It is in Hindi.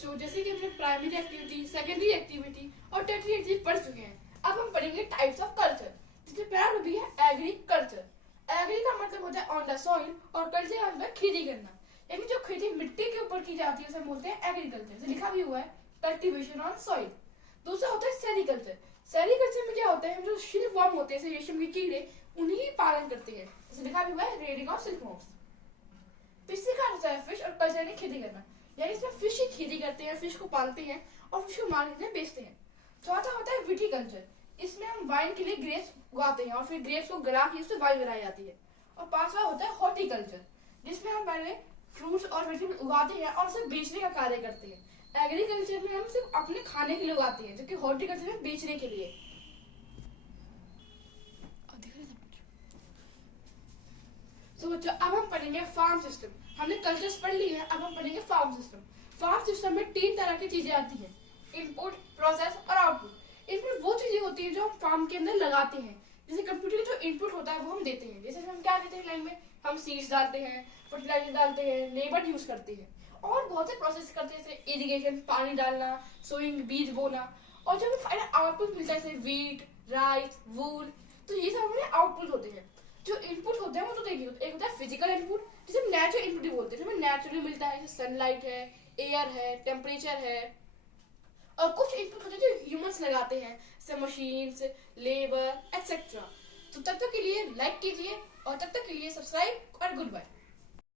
बच्चों, जैसे कि हमने प्राइमरी एक्टिविटी, सेकेंडरी एक्टिविटी और टर्टियरी एक्टिविटी पढ़ चुके हैं, अब हम पढ़ेंगे टाइप्स ऑफ कल्चर, जिसमें पहला भी है एग्रीकल्चर। एग्री का मतलब होता है ऑन द सॉइल और कल्चर का मतलब खेती करना, यानी जो खेती मिट्टी के ऊपर की जाती है उसे बोलते हैं एग्रीकल्चर। जैसे लिखा भी हुआ है कल्टीवेशन ऑन सॉइल। दूसरा होता है सेरिकल्चर। सेरिकल्चर में क्या होता है, हम जो सिल्क वर्म होते हैं, रेशम के कीड़े, उन्हीं पालन करते हैं। जैसे लिखा भी हुआ है रेडिंग ऑफ सिल्क वर्म्स। तीसरी का होता है फिश और कल्चर ने खेती करना, यानी इसमें फिश की खेती करते हैं, फिश को पालते हैं और फिश को मार्केट में बेचते हैं। चौथा होता है विटीकल्चर। इसमें हम वाइन के लिए ग्रेप्स उगाते हैं और फिर ग्रेप्स को गला के उससे वाइन बनाई जाती है। और पांचवा होता है हॉर्टिकल्चर, जिसमें हम पहले फ्रूट्स और वेजिटेबल उगाते हैं और उसे बेचने का कार्य करते हैं। एग्रीकल्चर में हम सिर्फ अपने खाने के लिए उगाते हैं, जबकि हॉर्टिकल्चर में बेचने के लिए। बच्चों, अब हम पढ़ेंगे फार्म सिस्टम। हमने कल्चर्स पढ़ ली है, अब हम पढ़ेंगे फार्म सिस्टम। फार्म सिस्टम में तीन तरह की चीजें आती हैं, इनपुट, प्रोसेस और आउटपुट। इनपुट वो चीजें होती है जो हम फार्म के अंदर लगाते हैं। जैसे कंप्यूटर का जो इनपुट होता है वो हम देते हैं। जैसे हम क्या देते हैं लाइन में, हम सीड्स डालते हैं, फर्टिलाइजर डालते हैं, लेबर यूज करते हैं और बहुत से प्रोसेस करते हैं, जैसे इरिगेशन, पानी डालना, सोइंग, बीज बोना। और जो हमें फाइनल आउटपुट मिलता है, जैसे वीट, राइस, वूल, तो ये सब हमारे आउटपुट होते हैं। जो इनपुट होते हैं वो तो देखिए, एक होता है फिजिकल इनपुट, जिसे नेचुरल इनपुट बोलते हैं, हमें नेचुरली मिलता है, जैसे सनलाइट है, एयर है, टेम्परेचर है। और कुछ इनपुट होते हैं जो ह्यूमंस लगाते हैं, जैसे मशीन्स, लेबर एक्सेट्रा। तो तब तक के लिए लाइक कीजिए और तब तक के लिए सब्सक्राइब और गुड बाय।